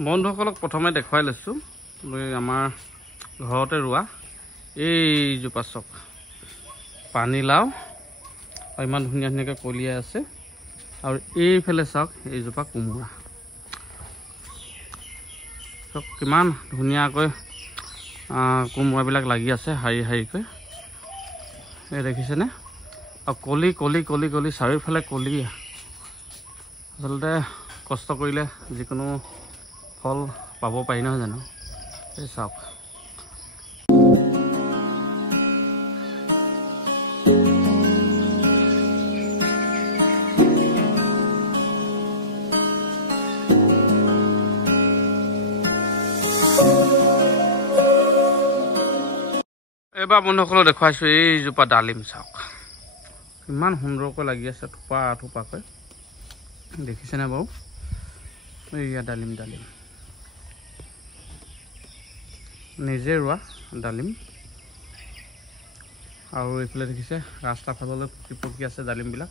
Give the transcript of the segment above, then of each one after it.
বন্ধুসকলক প্ৰথমে দেখুৱাই লৈছোঁ আমাৰ ঘৰতে ৰোৱা এইজোপা চক পানীলাও ইমান ধুনীয়া ধুনীয়াকৈ কলিয়াই আছে আৰু এইফালে চাওক এইজোপা কোমোৰা চক কিমান ধুনীয়াকৈ কোমোৰাবিলাক লাগি আছে শাৰী শাৰীকৈ এই দেখিছেনে আৰু কলি কলি কলি কলি চাৰিওফালে কলি আচলতে কষ্ট কৰিলে যিকোনো ফল পাব পাৰি নহয় জানো এই চাওক এবাৰ বন্ধুসকলক দেখুৱাইছোঁ এইজোপা ডালিম চাওক ইমান সুন্দৰকৈ লাগি আছে থোপা থোপাকৈ দেখিছেনে বাৰু এইয়া ডালিম ডালিম নিজে ৰোৱা ডালিম আৰু এইফালে দেখিছে ৰাস্তা ফাললৈ পকি পকি আছে ডালিমবিলাক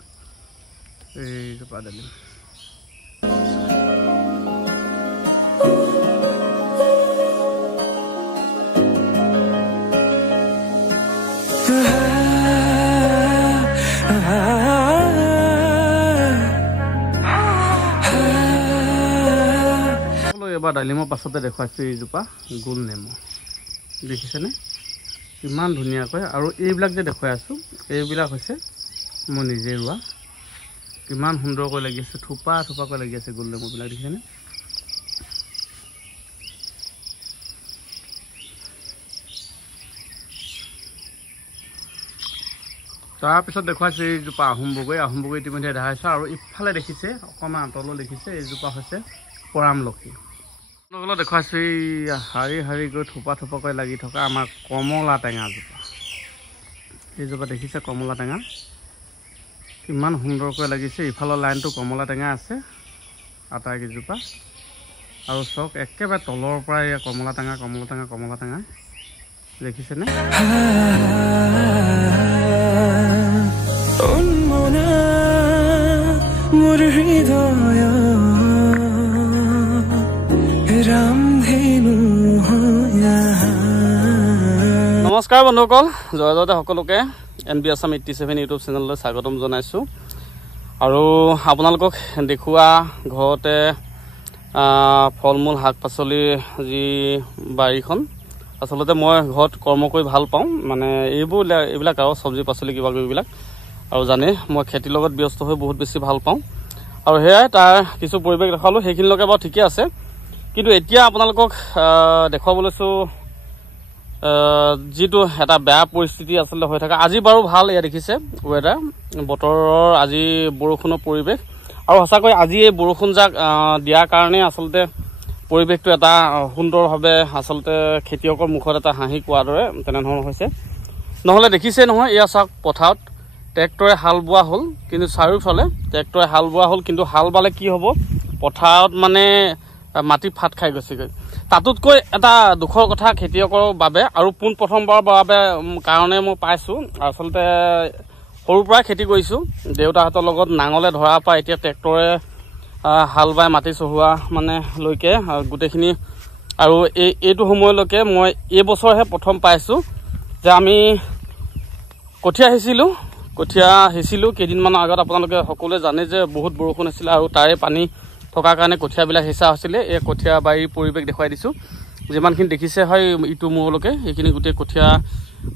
এইজোপা ডালিম এবাৰ ডালিমৰ পাছতে দেখুৱাইছোঁ এইজোপা গোল নেমু দেখিছেনে ইমান ধুনীয়াকৈ আৰু এইবিলাক যে দেখুৱাই আছোঁ এইবিলাক হৈছে মই নিজে ৰোৱা কিমান সুন্দৰকৈ লাগি আছে থোপা থোপাকৈ লাগি আছে গোল নেমুবিলাক দেখিছেনে তাৰপিছত দেখুৱাইছোঁ এইজোপা আহোম বগৰী ইতিমধ্যে দেখাইছোঁ আৰু ইফালে দেখিছে অকণমান আঁতৰলৈ দেখিছে এইজোপা হৈছে পৰামলখী দেখুৱাইছোঁ এই শাৰী শাৰী গৈ থোপা থোপাকৈ লাগি থকা আমাৰ কমলা টেঙাজোপা এইজোপা দেখিছে কমলা টেঙা কিমান সুন্দৰকৈ লাগিছে ইফালৰ লাইনটো কমলা টেঙা আছে আটাইকেইজোপা আৰু চক একেবাৰে তলৰ পৰা এয়া কমলা টেঙা দেখিছেনে নমস্কাৰ বন্ধুসকল জয় জয়তে সকলোকে NB Assam 87 ইউটিউব চেনেললৈ স্বাগতম জনাইছোঁ আৰু আপোনালোকক দেখুওৱা ঘৰতে ফল মূল শাক পাচলি যি বাৰীখন আচলতে মই ঘৰত কৰ্ম কৰি ভাল পাওঁ মানে এইবিলাক আৰু চব্জি পাচলি কিবা কিবিবিলাক আৰু জানে মই খেতিৰ লগত ব্যস্ত হৈ বহুত বেছি ভাল পাওঁ আৰু সেয়াই তাৰ কিছু পৰিৱেশ দেখালোঁ সেইখিনিলৈকে বাৰু ঠিকে আছে কিন্তু এতিয়া আপোনালোকক দেখুৱাব লৈছোঁ যিটো এটা বেয়া পৰিস্থিতি আচলতে হৈ থাকে আজি বাৰু ভাল এয়া দেখিছে ৱেডাৰ বতৰৰ আজি বৰষুণৰ পৰিৱেশ আৰু সঁচাকৈ আজি এই বৰষুণ যাক দিয়াৰ কাৰণে আচলতে পৰিৱেশটো এটা সুন্দৰভাৱে আচলতে খেতিয়কৰ মুখত এটা হাঁহি কোৱাৰ দৰে তেনেধৰণৰ হৈছে নহ'লে দেখিছে নহয় এয়া চাওক পথাৰত ট্ৰেক্টৰে হাল বোৱা হ'ল কিন্তু চাৰিওফালে ট্ৰেক্টৰে হাল বোৱা হ'ল কিন্তু হাল বালে কি হ'ব পথাৰত মানে মাটি ফাট খাই গৈছেগৈ তাতোতকৈ এটা দুখৰ কথা খেতিয়কৰ বাবে আৰু প্ৰথমবাৰৰ বাবে কাৰণে মই পাইছোঁ আচলতে সৰুৰ পৰাই খেতি কৰিছোঁ দেউতাহঁতৰ লগত নাঙলে ধৰাৰ পৰা এতিয়া ট্ৰেক্টৰে হাল বাই মাটি চহোৱা মানে লৈকে গোটেইখিনি আৰু এইটো সময়লৈকে মই এইবছৰহে প্ৰথম পাইছোঁ যে আমি কঠীয়া সিঁচিলোঁ কেইদিনমানৰ আগত আপোনালোকে সকলোৱে জানে যে বহুত বৰষুণ আছিলে আৰু তাৰে পানী থকাৰ কাৰণে কঠীয়াবিলাক সিঁচা হৈছিলে এই কঠীয়া বাৰীৰ পৰিৱেশ দেখুৱাই দিছোঁ যিমানখিনি দেখিছে হয় ইটো মূৰলৈকে সেইখিনি গোটেই কঠীয়া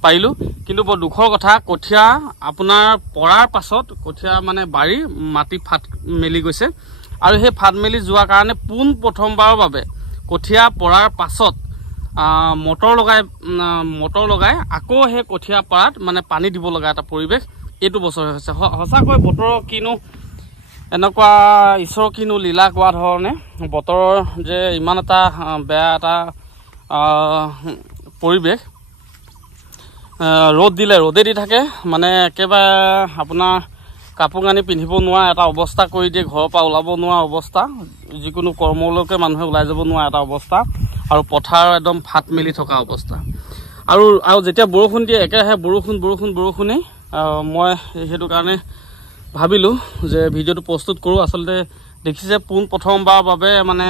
পাৰিলোঁ কিন্তু বৰ দুখৰ কথা কঠীয়া আপোনাৰ পৰাৰ পাছত কঠীয়া মানে বাৰী মাটি ফাট মেলি গৈছে আৰু সেই ফাট মেলি যোৱাৰ কাৰণে প্ৰথমবাৰৰ বাবে কঠীয়া পৰাৰ পাছত মটৰ লগাই আকৌ সেই কঠীয়া পৰাত মানে পানী দিব লগা এটা পৰিৱেশ এইটো বছৰ হৈছে সঁচাকৈ বতৰৰ কিনো এনেকুৱা ঈশ্বৰৰ কিনো লীলা কোৱা ধৰণে বতৰৰ যে ইমান এটা বেয়া এটা পৰিৱেশ ৰ'দ দিলে ৰ'দে দি থাকে মানে একেবাৰে আপোনাৰ কাপোৰ কানি পিন্ধিব নোৱাৰা এটা অৱস্থা কৰি দিয়ে ঘৰৰ পৰা ওলাব নোৱাৰা অৱস্থা যিকোনো কৰ্মলৈকে মানুহে ওলাই যাব নোৱাৰা এটা অৱস্থা আৰু পথাৰ একদম ফাট মেলি থকা অৱস্থা আৰু যেতিয়া বৰষুণ দিয়ে একেৰাহে বৰষুণেই মই সেইটো কাৰণে ভাবিলোঁ যে ভিডিঅ'টো প্ৰস্তুত কৰোঁ আচলতে দেখিছে পোন প্ৰথমবাৰৰ বাবে মানে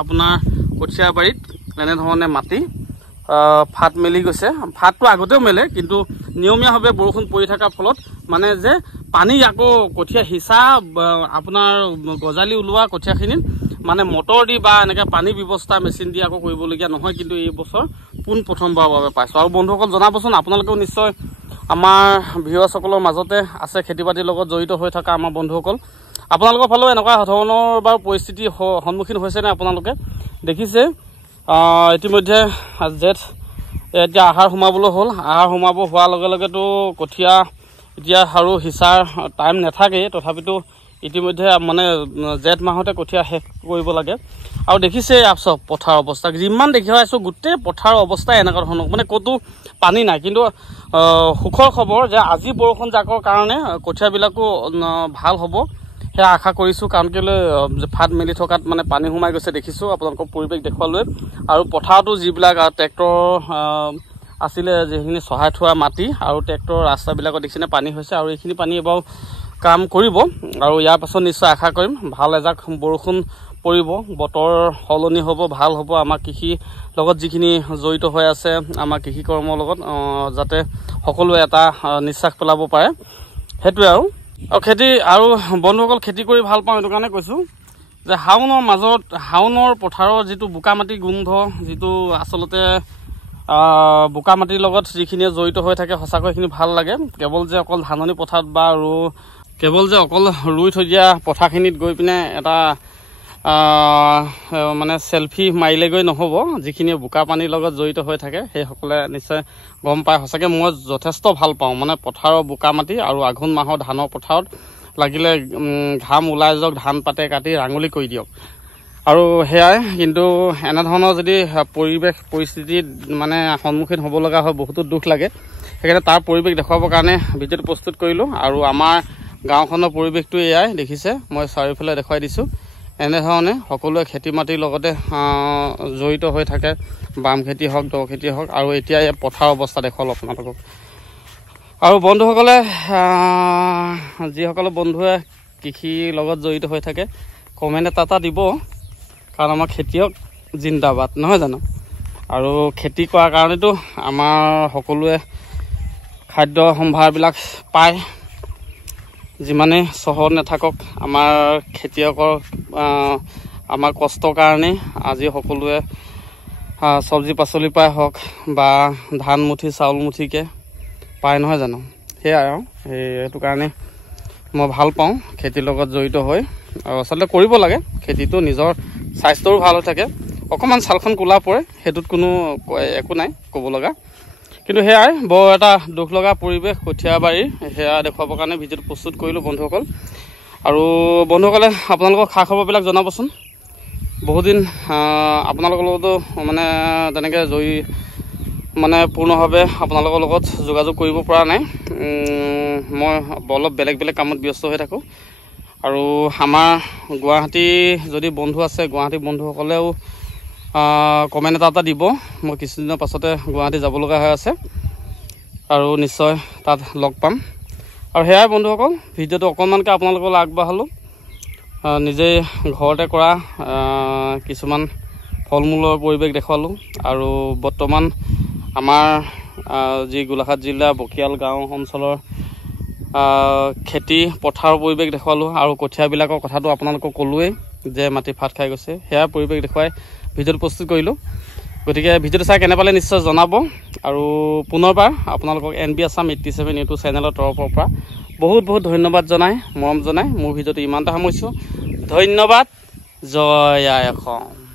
আপোনাৰ কঠীয়া বাৰীত এনেধৰণে মাটি ফাট মেলি গৈছে। ফাটটো আগতেও মেলে, কিন্তু নিয়মীয়াভাৱে বৰষুণ পৰি থকাৰ ফলত মানে যে পানী আকৌ কঠীয়া সিঁচা আপোনাৰ গজালি ওলোৱা কঠীয়াখিনিত মানে মটৰ দি বা এনেকৈ পানী ব্যৱস্থা মেচিন দি আকৌ কৰিবলগীয়া নহয়। কিন্তু এই বছৰ পোন প্ৰথমবাৰৰ বাবে পাইছোঁ। আৰু বন্ধুসকল জনাবচোন, আপোনালোকেও নিশ্চয় আমাৰ ভিউৱাৰ্ছসকলৰ মাজতে আছে খেতি বাতিৰ লগত জড়িত হৈ থকা আমাৰ বন্ধুসকল। আপোনালোকৰ ফালেও এনেকুৱা ধৰণৰ বাৰু পৰিস্থিতি সন্মুখীন হৈছেনে? আপোনালোকে দেখিছে ইতিমধ্যে জেঠ এতিয়া আহাৰ সোমাবলৈ হ'ল। আহাৰ সোমাব হোৱাৰ লগে লগেতো কঠীয়া এতিয়া আৰু সিঁচাৰ টাইম নাথাকেই, তথাপিতো ইতিমধ্যে মানে জেঠ মাহতে কঠীয়া শেষ কৰিব লাগে। আৰু দেখিছে চব পথাৰৰ অৱস্থা, যিমান দেখি আছোঁ গোটেই পথাৰৰ অৱস্থা এনেকুৱা ধৰণৰ, মানে ক'তো পানী নাই। কিন্তু সুখৰ খবৰ যে আজি বৰষুণ জাকৰ কাৰণে কঠীয়াবিলাকো ভাল হ'ব সেয়া আশা কৰিছোঁ। কাৰণ কেলৈ ফাট মেলি থকাত মানে পানী সোমাই গৈছে দেখিছোঁ আপোনালোকৰ পৰিৱেশ দেখুৱালৈ। আৰু পথাৰতো যিবিলাক ট্ৰেক্টৰ আছিলে, যিখিনি চহাই থোৱা মাটি আৰু ট্ৰেক্টৰ ৰাস্তাবিলাকত দেখিছেনে পানী হৈছে। আৰু এইখিনি পানী এবাৰ কাম কৰিব আৰু ইয়াৰ পাছত নিশ্চয় আশা কৰিম ভাল এজাক বৰষুণ পৰিব, বতৰ সলনি হ'ব, ভাল হ'ব। আমাৰ কৃষিৰ লগত যিখিনি জড়িত হৈ আছে, আমাৰ কৃষি কৰ্মৰ লগত যাতে সকলোৱে এটা নিশ্বাস পেলাব পাৰে, সেইটোৱে। আৰু খেতি আৰু বন্ধুসকল খেতি কৰি ভাল পাওঁ এইটো কাৰণে কৈছোঁ যে শাওনৰ মাজত শাওনৰ পথাৰৰ যিটো বোকা মাটি গোন্ধ, যিটো আচলতে বোকা মাটিৰ লগত যিখিনিয়ে জড়িত হৈ থাকে, সঁচাকৈ সেইখিনি ভাল লাগে। কেৱল যে অকল ধাননি পথাৰত বা অকল ৰুই থৈ দিয়া পথাৰখিনিত গৈ পিনে এটা মানে চেলফি মাৰিলেগৈ নহ'ব। যিখিনিয়ে বোকা পানীৰ লগত জড়িত হৈ থাকে সেইসকলে নিশ্চয় গম পায়। সঁচাকৈ মই যথেষ্ট ভাল পাওঁ মানে পথাৰৰ বোকা মাটি। আৰু আঘোণ মাহৰ ধানৰ পথাৰত লাগিলে ঘাম ওলাই যাওক, ধান পাতে কাটি ৰাঙলী কৰি দিয়ক, আৰু সেয়াই। কিন্তু এনেধৰণৰ যদি পৰিস্থিতিত মানে সন্মুখীন হ'ব লগা হয় বহুতো দুখ লাগে। সেইকাৰণে তাৰ পৰিৱেশ দেখুৱাবৰ কাৰণে ভিডিঅ'টো প্ৰস্তুত কৰিলোঁ। আৰু আমাৰ গাঁওখনৰ পৰিৱেশটো এয়াই দেখিছে, মই চাৰিওফালে দেখুৱাই দিছোঁ। এনেধৰণে সকলোৱে খেতি মাটিৰ লগতে জড়িত হৈ থাকে, বাম খেতি হওক, দ খেতি হওক। আৰু এতিয়া এই পথাৰৰ অৱস্থা দেখুৱালোঁ আপোনালোকক। আৰু বন্ধুসকলে যিসকলে বন্ধুৱে কৃষিৰ লগত জড়িত হৈ থাকে কমেণ্ট এটা দিব, কাৰণ আমাৰ খেতিয়ক জিন্দাবাদ, নহয় জানো? আৰু খেতি কৰাৰ কাৰণেতো আমাৰ সকলোৱে খাদ্য সম্ভাৰবিলাক পায়। যিমানেই চহৰত নাথাকক, আমাৰ খেতিয়কৰ আমাৰ কষ্টৰ কাৰণে আজি সকলোৱে চব্জি পাচলি পাই হওক বা ধান মুঠি চাউল মুঠিকৈ পায়, নহয় জানো? সেয়াই আৰু সেইটো কাৰণে মই ভাল পাওঁ খেতিৰ লগত জড়িত হৈ। আৰু আচলতে কৰিব লাগে খেতিটো, নিজৰ স্বাস্থ্যৰো ভাল হৈ থাকে। অকণমান ছালখন ক'লা পৰে, সেইটোত কোনো একো নাই ক'ব লগা। কিন্তু সেয়াই বৰ এটা দুখ লগা পৰিৱেশ কঠীয়া বাৰীৰ, সেয়া দেখুৱাবৰ কাৰণে ভিডিঅ'টো প্ৰস্তুত কৰিলোঁ বন্ধুসকল। আৰু বন্ধুসকলে আপোনালোকৰ খা খবৰবিলাক জনাবচোন। বহুদিন আপোনালোকৰ লগতো মানে তেনেকৈ মানে পূৰ্ণভাৱে আপোনালোকৰ লগত যোগাযোগ কৰিব পৰা নাই। মই অলপ বেলেগ কামত ব্যস্ত হৈ থাকোঁ। আৰু আমাৰ গুৱাহাটী যদি বন্ধু আছে, গুৱাহাটী বন্ধুসকলেও কমেণ্ট এটা দিব। মই কিছুদিনৰ পাছতে গুৱাহাটী যাব লগা হৈ আছে, আৰু নিশ্চয় তাত লগ পাম। আৰু সেয়াই বন্ধুসকল, ভিডিঅ'টো অকণমানকৈ আপোনালোকলৈ আগবঢ়ালোঁ। নিজেই ঘৰতে কৰা কিছুমান ফল মূলৰ পৰিৱেশ দেখুৱালোঁ। আৰু বৰ্তমান আমাৰ যি গোলাঘাট জিলা বকিয়াল গাঁও অঞ্চলৰ খেতি পথাৰৰ পৰিৱেশ দেখুৱালোঁ। আৰু কঠীয়াবিলাকৰ কথাটো আপোনালোকক ক'লোৱেই যে মাটি ফাট খাই গৈছে, সেয়া পৰিৱেশ দেখুৱাই ভিডিঅ'টো প্ৰস্তুত কৰিলোঁ। গতিকে ভিডিঅ'টো চাই কেনে পালে নিশ্চয় জনাব। আৰু পুনৰবাৰ আপোনালোকক NB Assam 87 ইউটিউব চেনেলৰ তৰফৰ পৰা বহুত ধন্যবাদ জনাই, মৰম জনাই মোৰ ভিডিঅ'টো ইমানটা সামৰিছোঁ। ধন্যবাদ। জয় আই অসম।